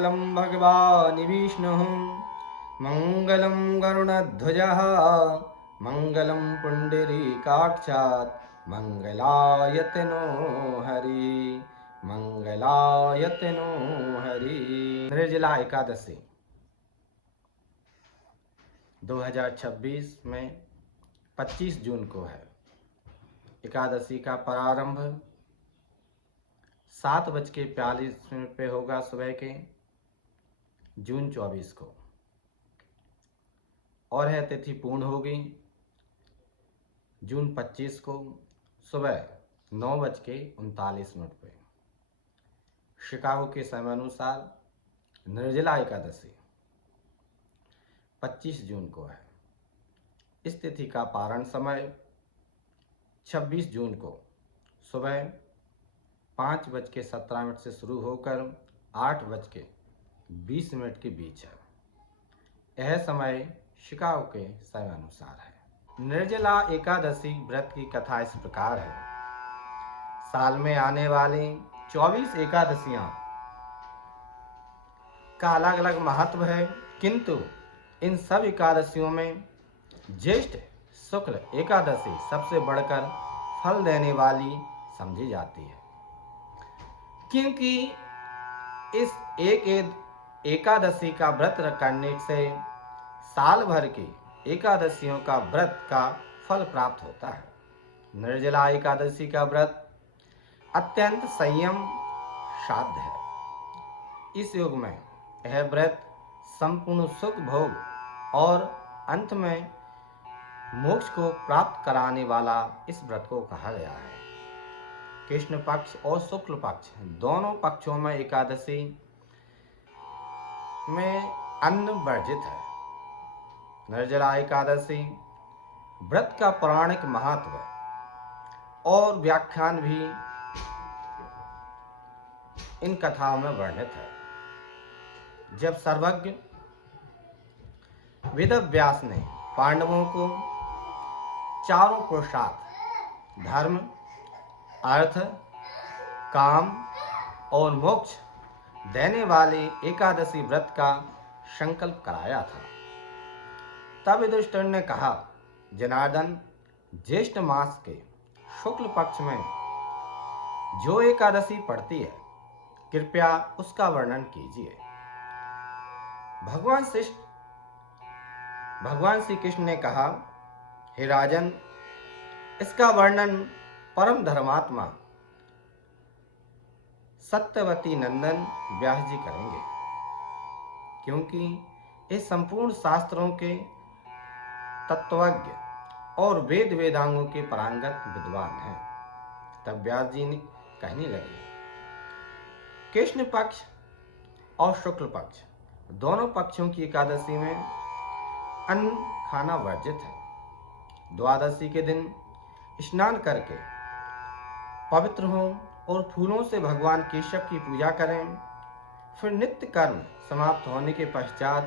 मंगलम भगवान् विष्णुः मंगलम गरुड़ध्वजः मंगलम पुंडरीकाक्षात् मंगलायतनो हरि मंगलायतनो हरि। निर्जला एकादशी 2026 में 25 जून को है। एकादशी का प्रारंभ 7:42 पे होगा सुबह के, जून 24 को, और है तिथि पूर्ण होगी जून 25 को सुबह 9:39 पे। शिकागो के समय अनुसार निर्जला एकादशी 25 जून को है। इस तिथि का पारण समय 26 जून को सुबह 5:17 से शुरू होकर 8:20 के बीच है। यह समय शिकागो के समय अनुसार है। निर्जला एकादशी व्रत की कथा इस प्रकार है। साल में आने वाली 24 एकादशियां का अलग अलग महत्व है, किंतु इन सब एकादशियों में ज्येष्ठ शुक्ल एकादशी सबसे बढ़कर फल देने वाली समझी जाती है, क्योंकि इस एक एकादशी का व्रत करने से साल भर की एकादशियों का व्रत का फल प्राप्त होता है। निर्जला एकादशी का व्रत अत्यंत संयम साध्य है। इस युग में यह व्रत संपूर्ण सुख भोग और अंत में मोक्ष को प्राप्त कराने वाला इस व्रत को कहा गया है। कृष्ण पक्ष और शुक्ल पक्ष दोनों पक्षों में एकादशी में अन्न वर्जित है। निर्जला एकादशी व्रत का पौराणिक महत्व और व्याख्यान भी इन कथाओं में वर्णित है। जब सर्वज्ञ वेदव्यास ने पांडवों को चारों पुरुषार्थ धर्म, अर्थ, काम और मोक्ष देने वाले एकादशी व्रत का संकल्प कराया था, तब युधिष्ठिर ने कहा, जनार्दन, ज्येष्ठ मास के शुक्ल पक्ष में जो एकादशी पड़ती है, कृपया उसका वर्णन कीजिए। भगवान श्री कृष्ण ने कहा, हे राजन, इसका वर्णन परम धर्मात्मा सत्यवती नंदन व्यास जी करेंगे, क्योंकि इस संपूर्ण शास्त्रों के तत्वज्ञ और वेद वेदांगों के पारंगत विद्वान हैं। तब व्यास जी ने कहने लगे, कृष्ण पक्ष और शुक्ल पक्ष दोनों पक्षों की एकादशी में अन्न खाना वर्जित है। द्वादशी के दिन स्नान करके पवित्र हों और फूलों से भगवान केशव की पूजा करें। फिर नित्य कर्म समाप्त होने के पश्चात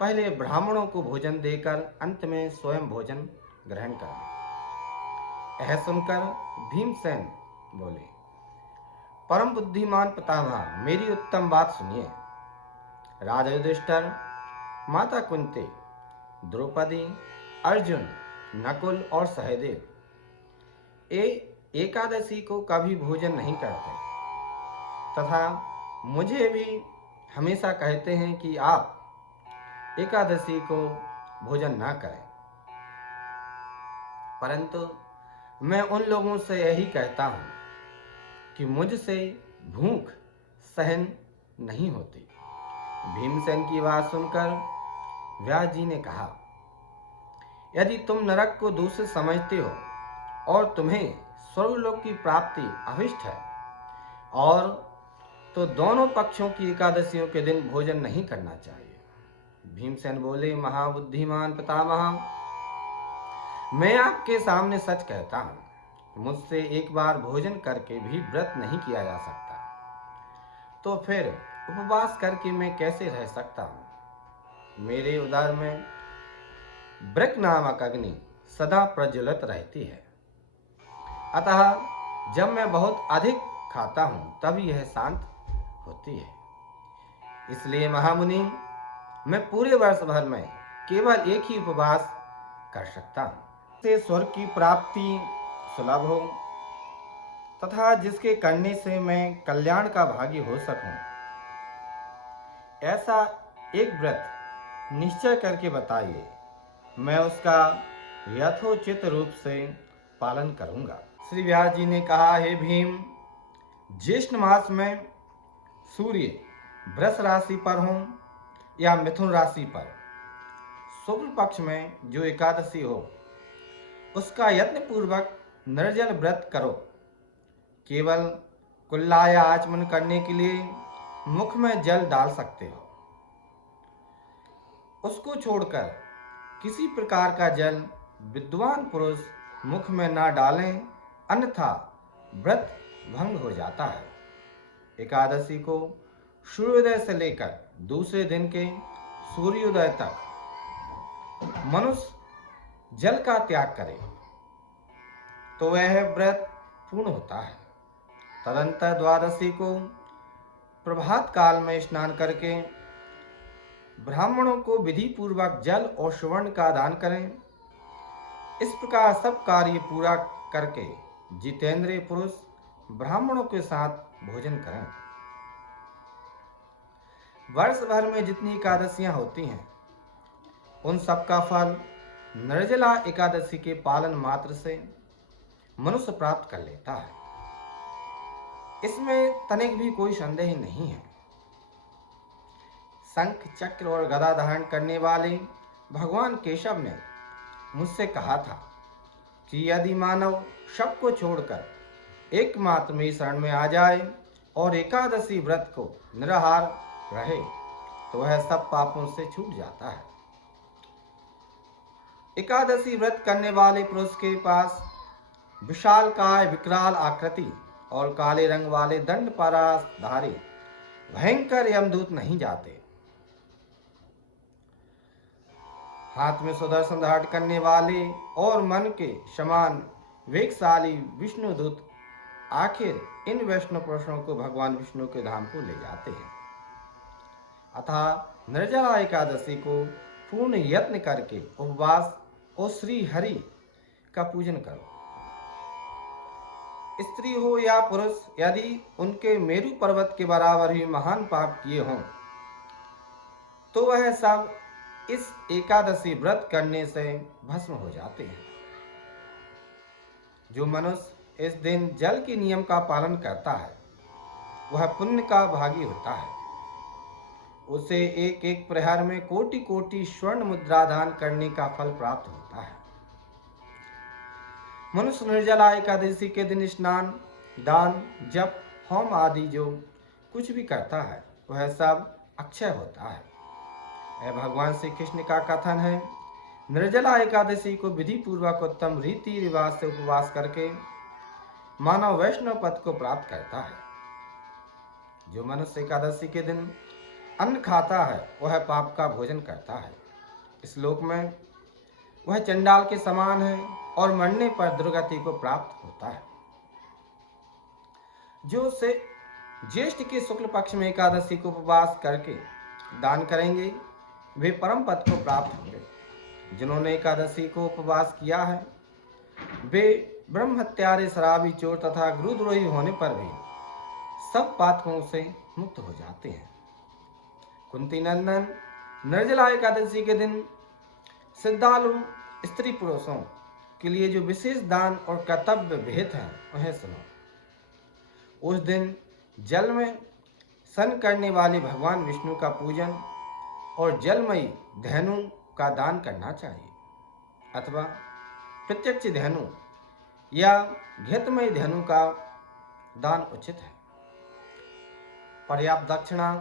पहले ब्राह्मणों को भोजन देकर अंत में स्वयं भोजन ग्रहण करें। यह सुनकर भीमसेन बोले, परम बुद्धिमान पितामह, मेरी उत्तम बात सुनिए। राजा युधिष्ठिर, माता कुंती, द्रौपदी, अर्जुन, नकुल और सहदेव एकादशी को कभी भोजन नहीं करते तथा मुझे भी हमेशा कहते हैं कि आप एकादशी को भोजन ना करें, परंतु मैं उन लोगों से यही कहता हूँ कि मुझसे भूख सहन नहीं होती। भीमसेन की बात सुनकर व्यास जी ने कहा, यदि तुम नरक को दूषित समझते हो और तुम्हें स्वर्गलोक की प्राप्ति अभिष्ट है, और तो दोनों पक्षों की एकादशियों के दिन भोजन नहीं करना चाहिए। भीमसेन बोले, महाबुद्धिमान पितामह, मैं आपके सामने सच कहता हूँ, मुझसे एक बार भोजन करके भी व्रत नहीं किया जा सकता, तो फिर उपवास करके मैं कैसे रह सकता हूँ। मेरे उदर में वृक नामक अग्नि सदा प्रज्वलित रहती है, अतः जब मैं बहुत अधिक खाता हूँ तभी यह शांत होती है। इसलिए महामुनि, मैं पूरे वर्ष भर में केवल एक ही उपवास कर सकता हूँ, से स्वर्ग की प्राप्ति सुलभ हो तथा जिसके करने से मैं कल्याण का भागी हो सकूं, ऐसा एक व्रत निश्चय करके बताइए, मैं उसका यथोचित रूप से पालन करूंगा। श्री व्यास जी ने कहा, हे भीम, ज्येष्ठ मास में सूर्य वृष राशि पर हो या मिथुन राशि पर, शुक्ल पक्ष में जो एकादशी हो, उसका यत्न पूर्वक निर्जल व्रत करो। केवल कुल्ला या आचमन करने के लिए मुख में जल डाल सकते हो। उसको छोड़कर किसी प्रकार का जल विद्वान पुरुष मुख में ना डालें, अन्यथा व्रत भंग हो जाता है। एकादशी को सूर्योदय से लेकर दूसरे दिन के सूर्योदय तक मनुष्य जल का त्याग करे तो वह व्रत पूर्ण होता है। तदंतर द्वादशी को प्रभात काल में स्नान करके ब्राह्मणों को विधि पूर्वक जल और सुवर्ण का दान करें। इस प्रकार सब कार्य पूरा करके जितेंद्रिय पुरुष ब्राह्मणों के साथ भोजन करें। वर्ष भर में जितनी एकादशियां होती हैं, उन सब का फल निर्जला एकादशी के पालन मात्र से मनुष्य प्राप्त कर लेता है। इसमें तनिक भी कोई संदेह नहीं है। शंख, चक्र और गदा धारण करने वाले भगवान केशव ने मुझसे कहा था कि यदि मानव सबको छोड़कर एकमात्र मेरी शरण में आ जाए और एकादशी व्रत को निराहार रहे तो वह सब पापों से छूट जाता है। एकादशी व्रत करने वाले पुरुष के पास विशालकाय विकराल आकृति और काले रंग वाले दंड परासधारी भयंकर यमदूत नहीं जाते। हाथ में सुदर्शन धारण करने वाले और मन के समान वेगशाली विष्णुदूत आखिर इन वैष्णव पुरुषों को भगवान विष्णु के धाम को ले जाते हैं। अतः निर्जला एकादशी को पूर्ण यत्न करके उपवास और श्री हरि का पूजन करो। स्त्री हो या पुरुष, यदि उनके मेरु पर्वत के बराबर ही महान पाप किए हों तो वह सब इस एकादशी व्रत करने से भस्म हो जाते हैं। जो मनुष्य इस दिन जल के नियम का पालन करता है वह पुण्य का भागी होता है। उसे एक एक प्रहर में कोटि कोटि स्वर्ण मुद्रा दान करने का फल प्राप्त होता है। मनुष्य निर्जला एकादशी के दिन स्नान, दान, जप, होम आदि जो कुछ भी करता है वह सब अक्षय होता है। यह भगवान श्री कृष्ण का कथन है। निर्जला एकादशी को विधि पूर्वक उत्तम रीति रिवाज से उपवास करके मानव वैष्णव पद को प्राप्त करता है। जो मनुष्य एकादशी के दिन अन्न खाता है वह पाप का भोजन करता है। इस लोक में वह चंडाल के समान है और मरने पर दुर्गति को प्राप्त होता है। जो से ज्येष्ठ के शुक्ल पक्ष में एकादशी को उपवास करके दान करेंगे वे परम पद को प्राप्त होंगे। जिन्होंने एकादशी को उपवास किया है वे ब्रह्म हत्यारे, शराबी, चोर तथा गुरुद्रोही होने पर भी सब पातकों से मुक्त हो जाते हैं। कुंती नंदन, निर्जला एकादशी के दिन श्रद्धालु स्त्री पुरुषों के लिए जो विशेष दान और कर्तव्य विहित हैं उन्हें सुनो। उस दिन जल में सन करने वाले भगवान विष्णु का पूजन और जलमयी धेनु का दान करना चाहिए, अथवा प्रत्यक्ष धेनु या घृतमयी धेनु का दान उचित है। पर्याप्त दक्षिणा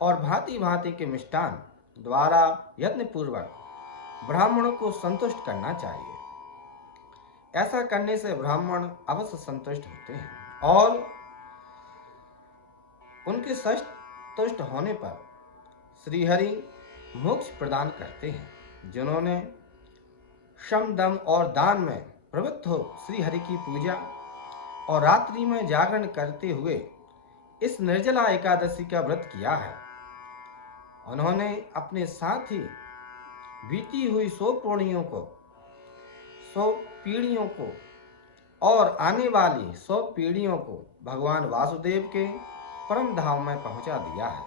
और भांति भांति के मिष्टान द्वारा यत्न पूर्वक ब्राह्मणों को संतुष्ट करना चाहिए। ऐसा करने से ब्राह्मण अवश्य संतुष्ट होते हैं और उनके संतुष्ट होने पर श्रीहरि मोक्ष प्रदान करते हैं। जिन्होंने शम, दम और दान में प्रवृत्त हो श्रीहरि की पूजा और रात्रि में जागरण करते हुए इस निर्जला एकादशी का व्रत किया है उन्होंने अपने साथ ही बीती हुई 100 पीढ़ियों को और आने वाली 100 पीढ़ियों को भगवान वासुदेव के परम धाम में पहुंचा दिया है।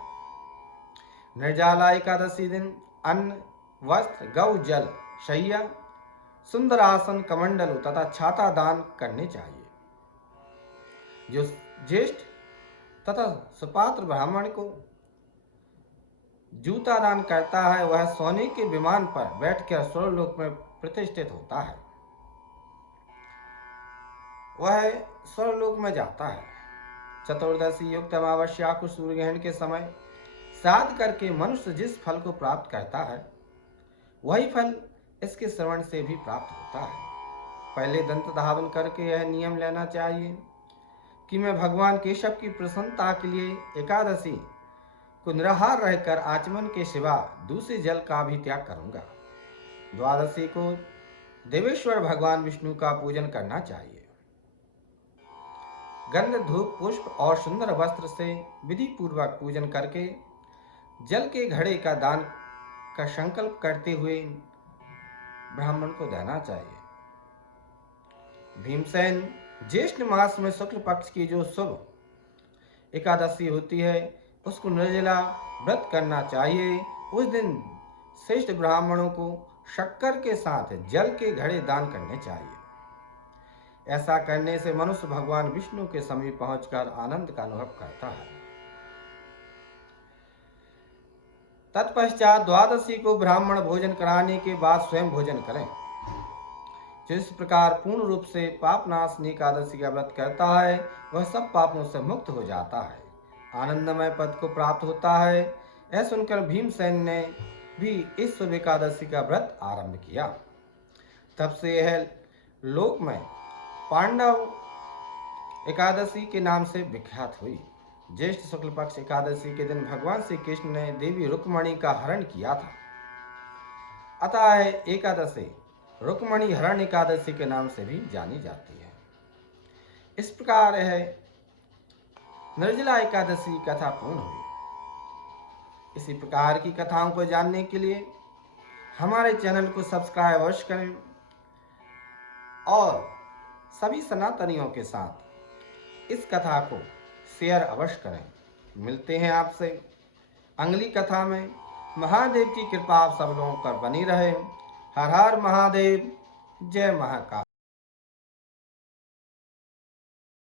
निर्जला एकादशी दिन अन्न, वस्त्र, गौ जल, शैया, सुंदर आसन, कमंडलु तथा छाता दान करने चाहिए। जो ज्येष्ठ तथा सुपात्र ब्राह्मण को जूता दान करता है वह सोने के विमान पर बैठकर स्वर्गलोक में प्रतिष्ठित होता है, वह स्वर्गलोक में जाता है। चतुर्दशी युक्त अमावस्या को सूर्य ग्रहण के समय श्राद्ध करके मनुष्य जिस फल को प्राप्त करता है वही फल इसके श्रवण से भी प्राप्त होता है। पहले दंत धावन करके यह नियम लेना चाहिए कि मैं भगवान केशव की प्रसन्नता के लिए एकादशी को निराहार रहकर आचमन के सिवा दूसरे जल का भी त्याग करूंगा। द्वादशी को देवेश्वर भगवान विष्णु का पूजन करना चाहिए। गंध, धूप, पुष्प और सुंदर वस्त्र से विधि पूर्वक पूजन करके जल के घड़े का दान का संकल्प करते हुए ब्राह्मण को देना चाहिए। भीमसेन ज्येष्ठ मास में शुक्ल पक्ष की जो शुभ एकादशी होती है उसको निर्जला व्रत करना चाहिए। उस दिन श्रेष्ठ ब्राह्मणों को शक्कर के साथ जल के घड़े दान करने चाहिए। ऐसा करने से मनुष्य भगवान विष्णु के समीप पहुंचकर आनंद का अनुभव करता है। तत्पश्चात द्वादशी को ब्राह्मण भोजन कराने के बाद स्वयं भोजन करें। जिस प्रकार पूर्ण रूप से पापनाशनी एकादशी का व्रत करता है वह सब पापों से मुक्त हो जाता है, आनंदमय पद को प्राप्त होता है। यह सुनकर भीमसेन ने भी इस शुभ एकादशी का व्रत आरंभ किया। तब से यह लोक में पांडव एकादशी के नाम से विख्यात हुई। ज्येष्ठ शुक्ल पक्ष एकादशी के दिन भगवान श्री कृष्ण ने देवी रुक्मणी का हरण किया था, अतः एकादशी रुक्मणी हरण एकादशी के नाम से भी जानी जाती है। इस प्रकार है निर्जला एकादशी कथा पूर्ण हुई। इसी प्रकार की कथाओं को जानने के लिए हमारे चैनल को सब्सक्राइब अवश्य करें और सभी सनातनियों के साथ इस कथा को शेयर अवश्य करें। मिलते हैं आपसे अगली कथा में। महादेव की कृपा आप सब लोगों पर बनी रहे। हर हर महादेव, जय महाकाल।